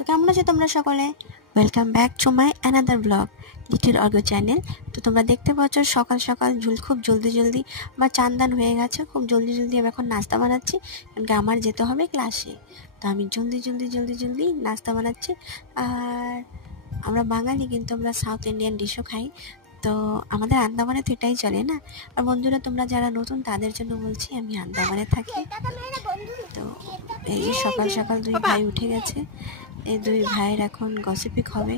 তো কেমন আছো তোমরা সকলে? Welcome back to my another blog little Orgo channel. তো তোমরা দেখতে পাচ্ছ সকাল সকাল খুব জলদি আমার চান হয়ে গেছে। খুব জলদি আমি এখন নাস্তা বানাচ্ছি, কারণ কি আমার যেতে হবে ক্লাসে। তো আমি জলদি নাস্তা বানাচ্ছি। আর আমরা বাঙালি, কিন্তু আমরা সাউথ ইন্ডিয়ান ডিশও খাই। তো আমাদের আন্দামানে তো এটাই চলে না। আর বন্ধুরা, তোমরা যারা নতুন তাদের জন্য বলছি, আমি আন্দামানে থাকি। তো এই সকাল সকাল দুই ভাই উঠে গেছে। এই দুই ভাইয়ের এখন গসিপিক হবে।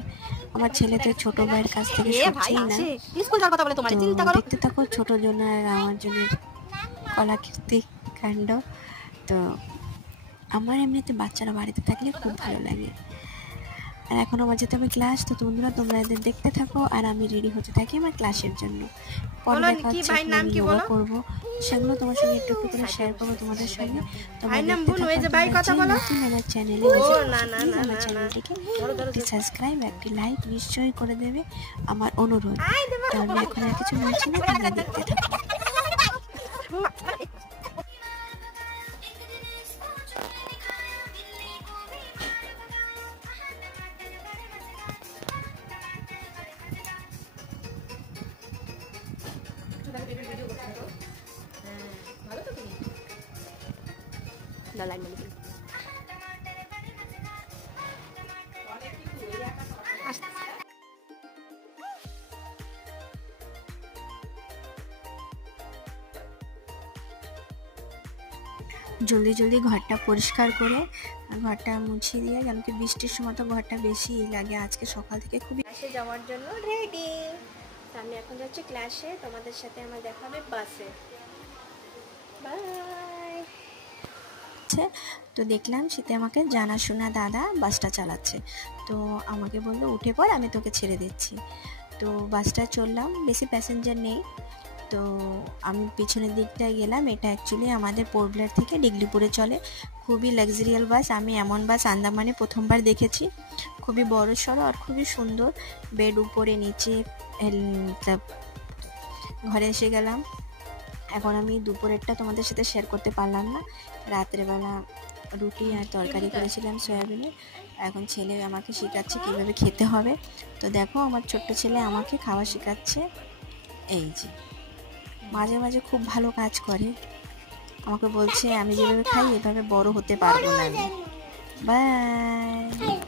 আমার ছেলে তো ছোট ভাইয়ের কাছ থেকে সরছেই না। তো দেখতে থাকো ছোট জন আর আমার জনের কলাকীর্তি কাণ্ড। তো আমার এমনিতে বাচ্চারা বাড়িতে থাকলে খুব ভালো লাগে। আর এখন আমার যেতে হবে ক্লাস। তো বন্ধুরা, তোমরা এদের দেখতে থাকো আর আমি রেডি হতে থাকি আমার ক্লাসের জন্য। পরে দেখা হচ্ছে যোগা করবো, সেগুলো তোমার সঙ্গে একটু করে শেয়ার করবো তোমাদের সঙ্গে। আমার চ্যানেলে আমার চ্যানেলটিকে একটি সাবস্ক্রাইব, একটি লাইক নিশ্চয়ই করে দেবে, আমার অনুরোধ। তো আমি এখন আর কিছু বলছি না, তোমরা দেখতে থাকো। জলদি ঘরটা পরিষ্কার করে ঘরটা মুছিয়ে দিয়ে, কেন কি বৃষ্টির সময় তো ঘরটা বেশি লাগে। আজকে সকাল থেকে খুবই ক্লাসে যাওয়ার জন্য রেডি। আমি এখন যাচ্ছি ক্লাসে, তোমাদের সাথে আমার দেখা হবে বাসে। বাই। তো দেখলাম সেটা আমাকে জানাশোনা দাদা বাসটা চালাচ্ছে। তো আমাকে বললো উঠে পড়, আমি তোকে ছেড়ে দিচ্ছি। তো বাসটা চললাম, বেশি প্যাসেঞ্জার নেই। তো আমি পিছনের দিকটায় গেলাম। এটা অ্যাকচুয়ালি আমাদের পোর্ট ব্লেয়ার থেকে ডিগলিপুরে চলে। খুবই লাক্সারিয়াল বাস। আমি এমন বাস আন্দামানে প্রথমবার দেখেছি। খুবই বড় সড়ো আর খুবই সুন্দর। বেড উপরে নিচে। ঘরে এসে গেলাম। এখন আমি দুপুরেরটা তোমাদের সাথে শেয়ার করতে পারলাম না। রাত্রেবেলা রুটি আর তরকারি করেছিলাম সয়াবিনের। এখন ছেলে আমাকে শেখাচ্ছে কীভাবে খেতে হবে। তো দেখো, আমার ছোট্ট ছেলে আমাকে খাওয়া শেখাচ্ছে। এই যে মাঝে মাঝে খুব ভালো কাজ করে, আমাকে বলছে আমি যেভাবে খাই এভাবে বড় হতে পারবো না। বাই।